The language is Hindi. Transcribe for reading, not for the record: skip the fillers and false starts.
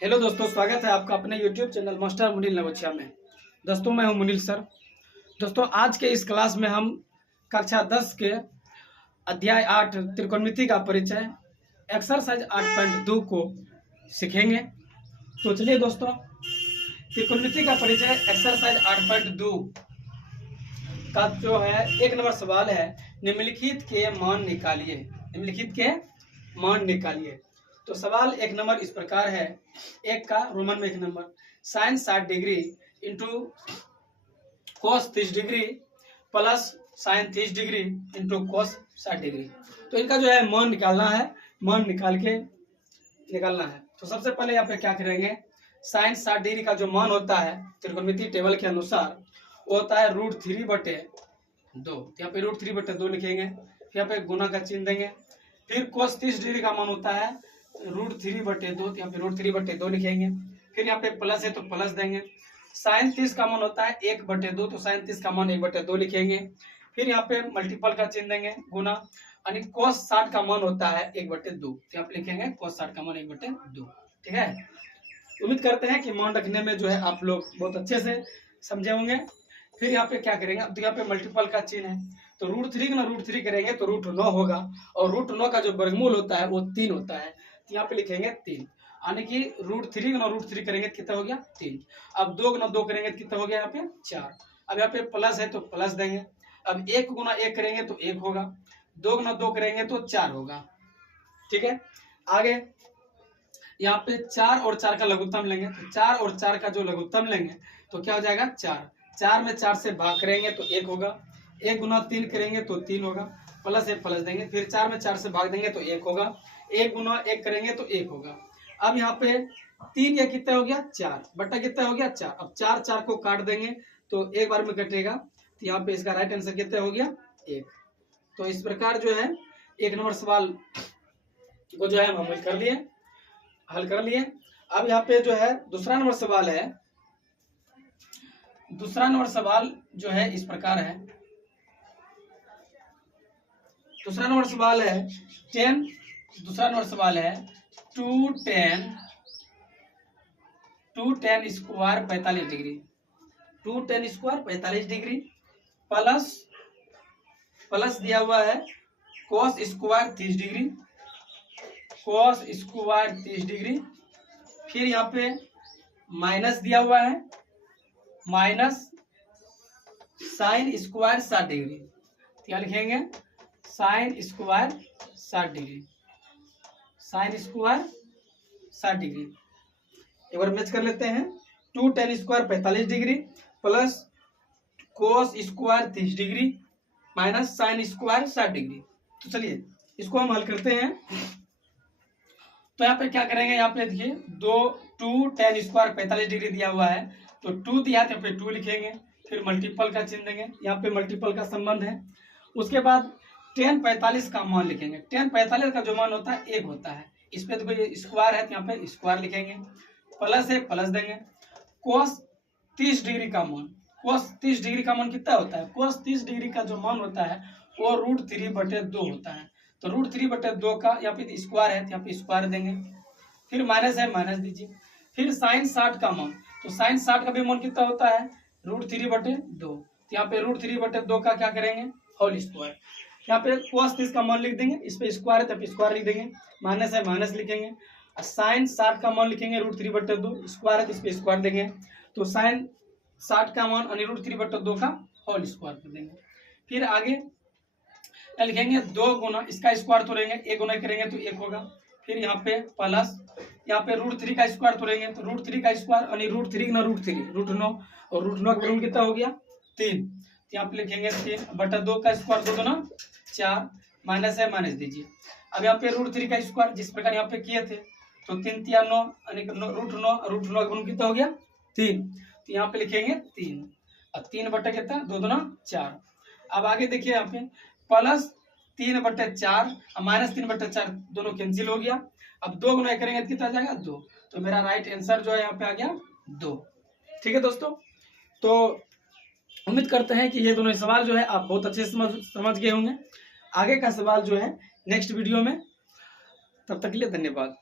हेलो दोस्तों, स्वागत है आपका अपने YouTube चैनल मास्टर मुनील नवोछिया में। दोस्तों मैं हूं मुनील सर। दोस्तों आज के इस क्लास में हम कक्षा 10 के अध्याय 8 त्रिकोणमिति का परिचय एक्सरसाइज 8.2 को सीखेंगे। तो चलिए दोस्तों, त्रिकोणमिति का परिचय एक्सरसाइज 8.2 का जो है 1 नंबर सवाल है, निम्नलिखित के मान निकालिए। निम्नलिखित के मान निकालिए। तो सवाल 1 नंबर इस प्रकार है, एक का रोमन में 1 number, sine 60 degree into cos 30 degree plus sine 30 degree into cos 60 degree. तो इनका जो है मान निकालना है, मान निकालना है। तो सबसे पहले यहाँ पे क्या करेंगे, साइन 60 डिग्री का जो मान होता है त्रिकोणमिति टेबल के अनुसार वो होता है √3/2। यहाँ पे √3/2 लिखेंगे, फिर यहाँ पे गुना का चिन्ह देंगे। फिर कोस 30 डिग्री का मान होता है √3/2, यहाँ पे √3/2 लिखेंगे। फिर यहाँ पे प्लस है तो प्लस देंगे। साइन 30 का मान होता है 1/2, तो साइन 30 का मान 1/2 लिखेंगे। फिर यहाँ पे मल्टीपल का चिन्ह देंगे, गुना। यानी कोस 60 का मान होता है 1/2, तो यहाँ पे लिखेंगे कोस 60 का मान 1/2। ठीक है, उम्मीद करते हैं कि मान रखने में जो है आप लोग बहुत अच्छे से समझे होंगे। फिर यहाँ पे क्या करेंगे, अब यहाँ पे मल्टीपल का चिन्ह है, तो √3 ना √3 करेंगे तो √9 होगा, और √9 का जो वर्गमूल होता है वो 3 होता है, तो यहाँ पे लिखेंगे 3। यानी कि √3 गुना √3 करेंगे तो कितना हो गया 3। अब 2 गुना 2 करेंगे तो कितना हो गया यहाँ पे 4। अब यहाँ पे प्लस है तो प्लस देंगे। अब 1 गुना 1 करेंगे तो 1 होगा, 2 गुना 2 करेंगे तो 4 होगा। ठीक है, आगे यहाँ पे 4 और 4 का लघुत्तम लेंगे, तो 4 और 4 का जो लघुत्तम लेंगे तो क्या हो जाएगा 4। 4 में 4 से भाग करेंगे तो 1 होगा, 1 गुना 3 करेंगे तो 3 होगा, प्लस है प्लस देंगे। फिर 4 में 4 से भाग देंगे तो 1 होगा, 1 गुना 1 करेंगे तो 1 होगा। अब यहाँ पे 3 या कितना हो गया 4 बटा कितना हो गया 4। अब 4 4 को काट देंगे तो एक बार में कटेगा, तो यहाँ पे इसका राइट आंसर कितना हो गया 1। तो इस प्रकार जो है 1 नंबर सवाल को जो है हम हल कर लिए। अब यहाँ पे जो है दूसरा नंबर सवाल है, दूसरा नंबर सवाल जो है इस प्रकार है। दूसरा नंबर सवाल है 10, दूसरा नंबर सवाल है 2tan square 45 degree, 2tan square 45 degree plus दिया हुआ है cos square 30 degree, cos square 30 degree. फिर यहाँ पे माइनस दिया हुआ है माइनस साइन स्क्वायर 60 डिग्री। क्या लिखेंगे, sine square 60 degree, sine square 60 degree. एक बार मैच कर लेते हैं, 2tan square 45 degree plus cos square 30 degree minus sine square 60 degree. तो चलिए इसको हम हल करते हैं। तो यहाँ पे क्या करेंगे, यहाँ पे देखिए 2tan स्क्वायर 45 डिग्री दिया हुआ है, तो 2 दिया है तो यहाँ पे 2 लिखेंगे। फिर मल्टीपल का चिन्ह देंगे, यहाँ पे मल्टीपल का संबंध है। उसके बाद tan 45 का मान लिखेंगे। tan 45 का जो मान होता है 1 होता है, इस पे देखो ये स्क्वायर है तो यहाँ पे स्क्वायर लिखेंगे, प्लस है प्लस देंगे। कोस 30 डिग्री का मान, कोस 30 डिग्री का मान कितना होता है, कोस 30 डिग्री का जो मान होता है वो √3/2 होता है, तो √3/2 का यहाँ पे स्क्वायर है तो यहाँ पे स्क्वायर देंगे। फिर माइनस है माइनस दीजिए। फिर साइन 60 का मान, तो साइन 60 का भी मान कितना होता है √3/2, तो यहाँ पे √3/2 का क्या करेंगे होल स्क्वायर। यहाँ पे कोस 30 का मान लिख देंगे, इस पे स्क्वायर है तो पे स्क्वायर लिख देंगे, माइनस है माइनस लिखेंगे। साइन 60 का मान लिखेंगे √3/2, स्क्वायर है तो इस पे स्क्वायर देंगे, तो साइन 60 का मान यानी √3/2 का होल स्क्वायर कर देंगे। फिर आगे लिखेंगे 2 गुना इसका स्क्वायर तोड़ेंगे, 1 गुना करेंगे तो 1 होगा। फिर यहाँ पे प्लस, यहाँ पे √3 का स्क्वायर तोड़ेंगे तो √3 का स्क्वायर यानी √3 गुना √3 √9, और √9 का वर्गमूल कितना हो गया 3, तो यहाँ पे लिखेंगे 3/2 का स्क्वायर 2 गुना 4, माइनस है माइनस दीजिए। अब यहाँ पे √3 का स्क्वायर जिस प्रकार यहाँ पे किए थे, तो 3 3 9 यानी √9 का वर्गमूल कितना हो गया 3, तो यहाँ पे लिखेंगे 3। अब 3 बटा कितना 2 गुना 4। अब आगे देखिए यहाँ पे प्लस 3/4 माइनस 3/4 दोनों कैंसिल हो गया। अब 2 गुना करेंगे तो कितना आ जाएगा 2, तो मेरा राइट आंसर जो है यहाँ पे आ गया 2। ठीक है दोस्तों, तो उम्मीद करते हैं कि ये दोनों सवाल जो है आप बहुत अच्छे से समझ गए होंगे। आगे का सवाल जो है नेक्स्ट वीडियो में, तब तक के लिए धन्यवाद।